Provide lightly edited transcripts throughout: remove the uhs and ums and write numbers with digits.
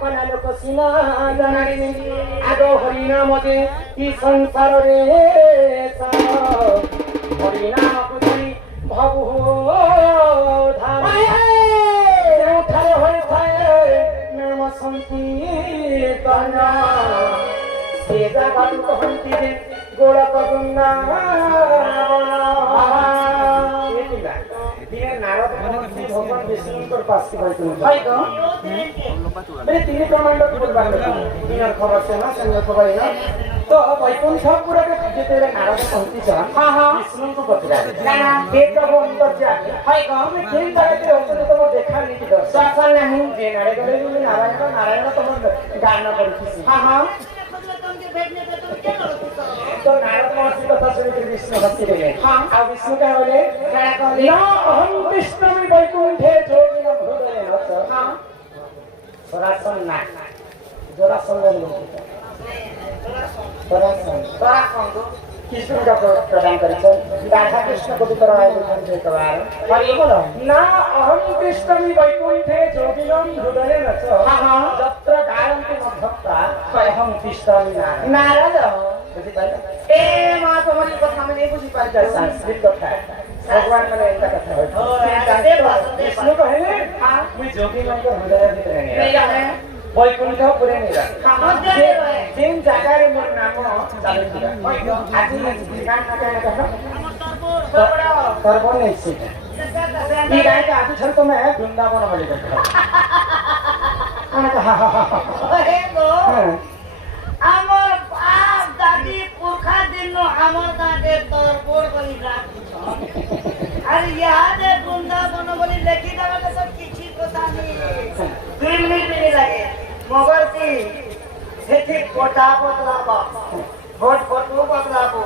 কলা লোক সিনা জানানি আগ হরিনামতে কি সংসারে হরিনাম পুজরি ভব ধাম ଯେଉଁଠାରେ ହୋଇଥାଏ ନାମ ସଂକୀର୍ତ୍ତନ ସେ ଜାଗାକୁ କହନ୍ତି ଯେ ଗୋଳକ ଦିନେ ନାରଦ ଭଗବାନ ବିଷ୍ଣୁଙ୍କର ପାଶି ତିନି ବ୍ରହ୍ମାଣ୍ଡକୁ ବୁଲବାର ଦିନର ଖବର ସେନା ସେନ ଖବର ନା ତ ବୈକୁଣ୍ଠପୁରରେ ଯେତେବେଳେ ନାରଦ ପହଞ୍ଚିଛନ୍ ବିଷ୍ଣୁଙ୍କୁ ପଚରାଲେ ହେ ପ୍ରଭୁ ଅନ୍ତର୍ଯାମୀ କେଉଁ ଜାଗାରେ ଅଛନ୍ତି ତମ ଦେଖା ନେଇକି ଦର୍ଶନ ନାହିଁ ଯେ ନାରେ ଗଲେ ନାରାୟଣ ନାରାୟଣ ତମ ଗାନ କରୁଛି तो नारद महर्षि कथा सुनिकर विष्णु हसिले आ विष्णु क्या बोले न अहम कृष्णमि वैकुंठे जोगिनं हृदयेन सरासन ना जोरासन कृष्ण का प्रदान करिछ राधा कृष्ण को भी करवाए एक बार हरि बोलो ना अहम कृष्णमि वैकुंठे जोगिनं हृदयेन यत्र गायन्ति मद्भक्ता अहम कृष्णमि नारद ए मां तुम्हारी कथा में नहीं बुझी पाई संस्कृत कथा भगवान मैंने इनका कथा है विष्णु कहे हां मैं जोगी मन को हृदय भीतर नहीं वैकुंठ पुरे नहीं रहा जिन जगह रे मोर नाम चालू दिया आज मैं गान ना कहा करबो नहीं से ये गाय का आज छल तो मैं वृंदावन वाले करता हे गो আমার বাপ দাদি পুরখা দিন আমার দাদে তোর বোর বলি রাখছ আর ইয়াদে বৃন্দাবন বলি লেখি দেওয়া তো সব কিছু কথা নেই 2 মিনিট भी লাগে মগর কি সেটি কোটা বদলাবো ভোট ফটো বদলাবো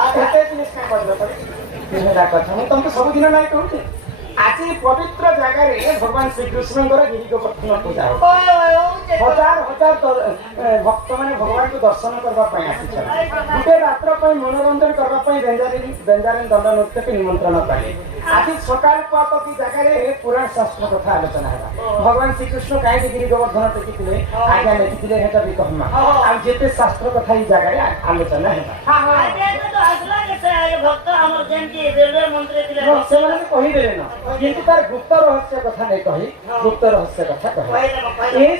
আর এতে জিনিস না বদলাবো কেনা কথা আমি তোমাকে सब दिन নাই कहूची आज पवित्र जगह रे भगवान श्री कृष्ण गिरी गोवर्धन पूजा हजार हजार भक्त माने भगवान को दर्शन करबा पई आसी गुटे रात्र पई मनोरंजन करबा पई व्यंजन दंड नृत्य के निमंत्रण पाले आज सकाल पाती जगह रे पुराण शास्त्र कथा आलोचना है भगवान श्री कृष्ण काहे गिरी गोवर्धन टेकिले आज्ञा लेकिले हेता भी कहमा आ जेते शास्त्र कथा ई जगह रे आलोचना है हां हां आज्ञा तो असला के से भक्त हमर जन की रेलवे मंत्री दिले से माने कहि देले न किंतु तार गुप्त रहस्य कथा नहीं कही गुप्त रहस्य कथा कही